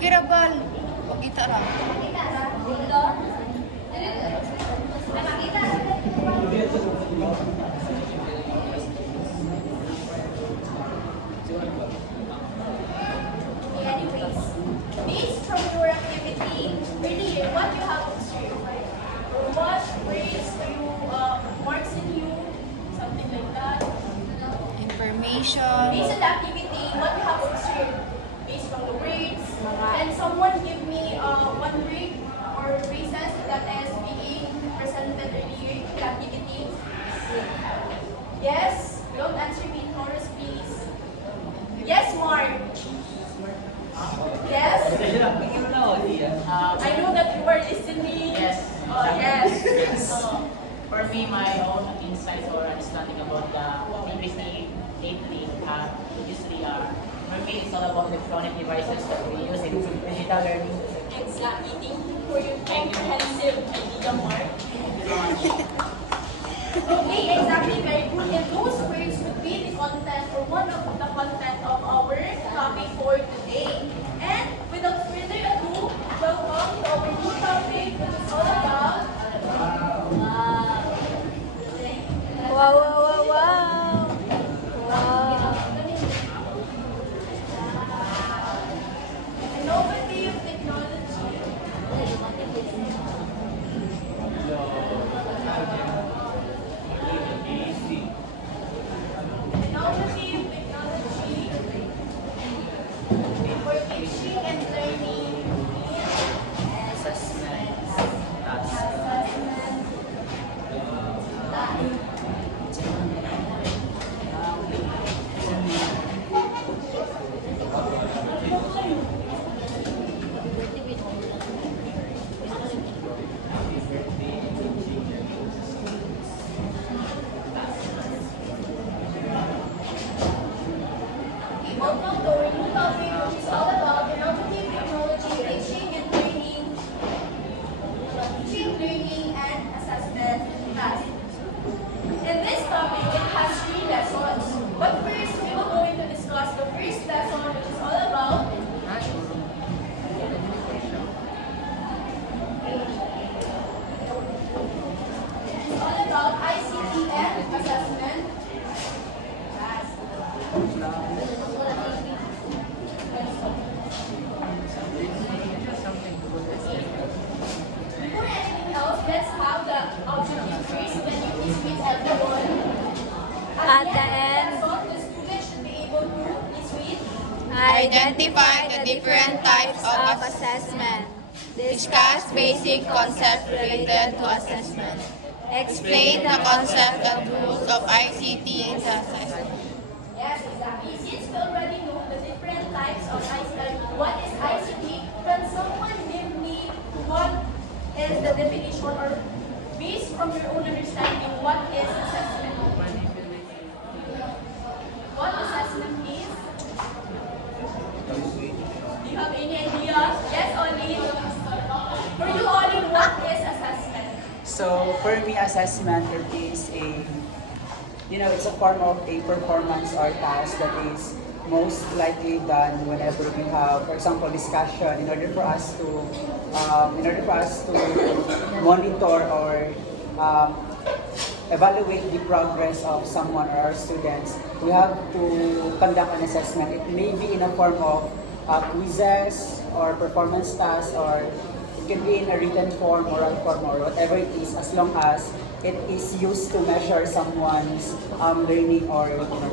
Kirabal. Kita lang. Anyways, based from your activity earlier, what you have observed, or what grades do you marks in you, something like that. Information. Based on the activity, what you have observed, based from the grades, and someone give me one grade or phrases that is being presented earlier in the activity. Yes, don't answer me in chorus, please. Yes, Mark. Yes. I know that you are listening. Yes. Yes. For me, my own insights or understanding about the PVC lately, usually for me, it's all about electronic devices that we use in digital learning. Exactly. Thank you for your comprehensive idea, Mark. Okay, exactly. Very good. And those words would be the content or one of the content of our topic for today. And without further ado, welcome to our new topic, which is all about Wow, wow, wow, wow. Wow. innovative technology. Innovative technology for teaching and learning Assessments, assessment. Welcome to our new topic, which is all about innovative technology, teaching, learning, and assessment tasks. In this topic, it has 3 lessons. But first, we will going to discuss the first lesson, which is all about ICT and assessment tasks. Before anything else, let's have the objective first. When you please meet everyone. At the end, end, the student should be able to please read. Identify the different types of assessment. Discuss basic concepts related to assessment. Explain the concept and rules of ICT in assessment. Yes, exactly. Since we already know the different types of ICT, what is ICT, can someone give me what is the definition or based from your own understanding, what is assessment? What assessment is? Do you have any idea? Yes, Olin? For you, Olin, what is assessment? So for me, assessment it is it's a form of a performance or task that is most likely done whenever we have, for example, discussion. In order for us to monitor or evaluate the progress of someone or our students, we have to conduct an assessment. It may be in a form of quizzes or performance tasks, or it can be in a written form, oral form, or whatever it is, as long as it is used to measure someone's learning or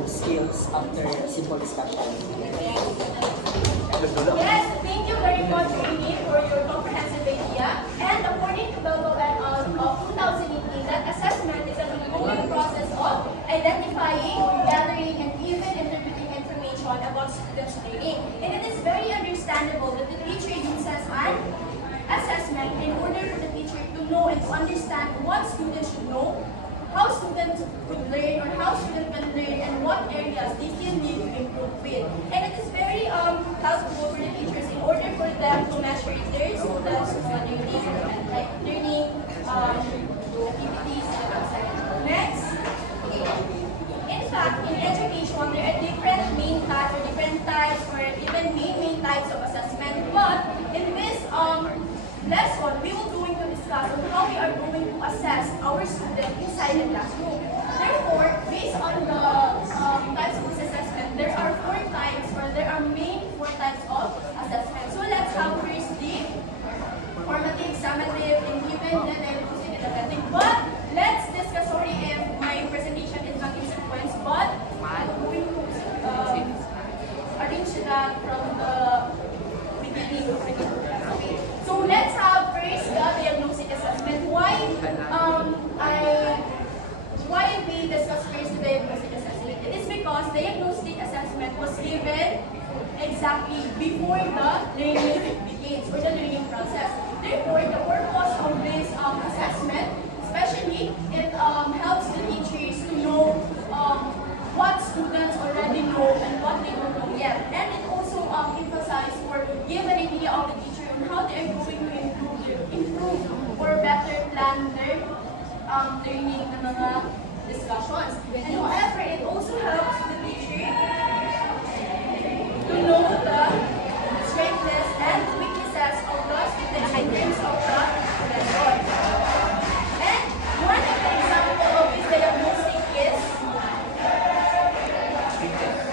skills after a simple discussion. Yes, thank you very much, Amy, for your comprehensive idea. And according to Belko et al. Of 2018, that assessment is an ongoing process of identifying, gathering, and even interpreting information about students' learning. And it is very understandable that the teacher uses an assessment in order for the teacher to know and to understand what students should know, how students could learn, or how students can learn, and what areas they still need to improve with. And it is very helpful for the teachers in order for them to measure their students' learning activities. Next, in fact, in education, there are different main types or different types or even main types of assessment, but inside the classroom. Therefore, based on the types of this assessment, there are main four types of assessment. So let's have first the formative, summative, inclusive, then diagnostic, and evaluative. But let's discuss, sorry if my presentation is not in sequence, but I'm going to arrange that from the beginning. Okay. So let's have first the diagnostic assessment. Why we discuss first the diagnostic assessment? It is because diagnostic assessment was given exactly before the learning begins or the learning process. Therefore, the purpose of this assessment, especially, it helps the teachers to know what students already know and what they don't know yet. And it also emphasizes or give an idea of the teacher on how they are going to improve or better plan their learning na mga discussions. And however, it also helps the teacher to know the strengths and weaknesses of the students in terms of the lesson. And one of the example of this diagnostic is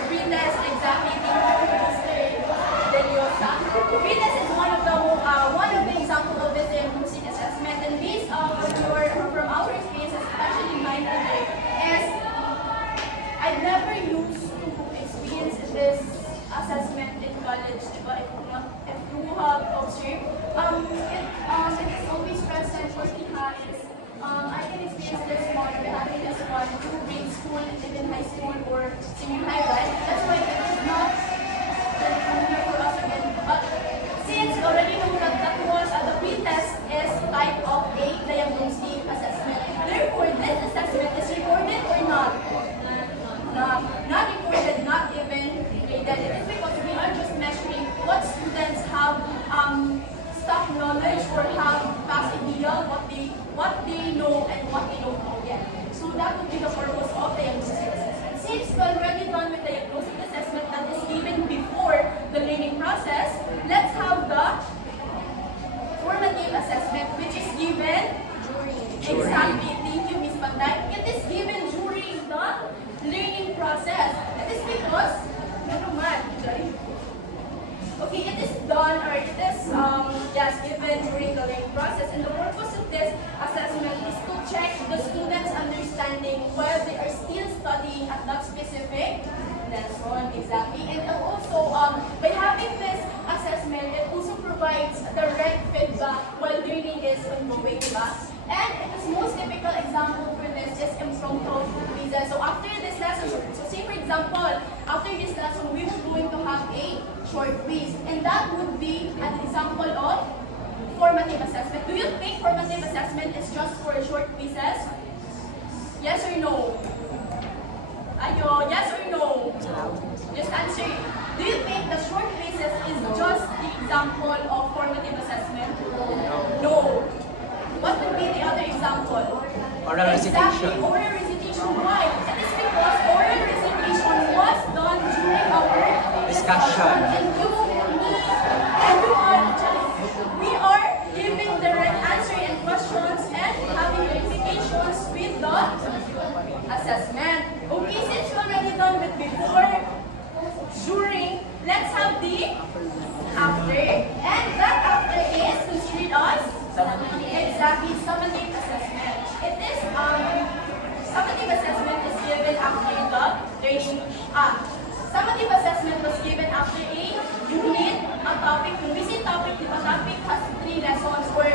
pretest, exactly, Mr. Deliosa. Pretest is one of the example of this diagnostic assessment, and based from our experiences, especially mine today, is I've never used to experience this assessment in college, diba? If you have observed, it is always present for Tiha is, I can experience this one, having this one through grade school, even high school or senior high, right? That's why it is not very familiar for us again. But since you already know that was the pretest is type of a diagnostic assessment. Therefore, this assessment is recorded or not? Not recorded, not even graded. It is because we are just measuring what students have stock knowledge or have past idea, what they know and what they don't know yet. So that would be the purpose of the diagnostic assessment. Since we're already done with the diagnostic assessment that is given before the learning process, let's have the formative assessment, which is given during. Exactly. Thank you, Ms. Panday. It is given during the learning process. It is because, okay, it is done or it is given during the learning process. And the purpose of this assessment is to check the students' understanding while they are still studying at that specific lesson. Exactly. And also, by having this assessment, it also provides direct feedback while learning is ongoing. And its most typical example for this is impromptu quizzes. So after this lesson, so say for example, after this lesson, we were going to have a short quiz. And that would be an example of formative assessment. Do you think formative assessment is just for short quizzes? Yes or no? Ayo, yes or no? Just answer. Do you think the short quizzes is just the example of formative assessment? No. What would be the other example? Oral Exactly, recitation. oral recitation. Why? It is because oral recitation was done during our Discussion. And you, me, everyone, we are giving direct answer and questions and having verifications with the assessment. Okay, since you already done with before, during, let's have the after. And that after is considered as exactly summative assessment. It is summative assessment is given after the learning. Summative assessment was given after a unit, a topic. When we say topic, the topic has 3 lessons or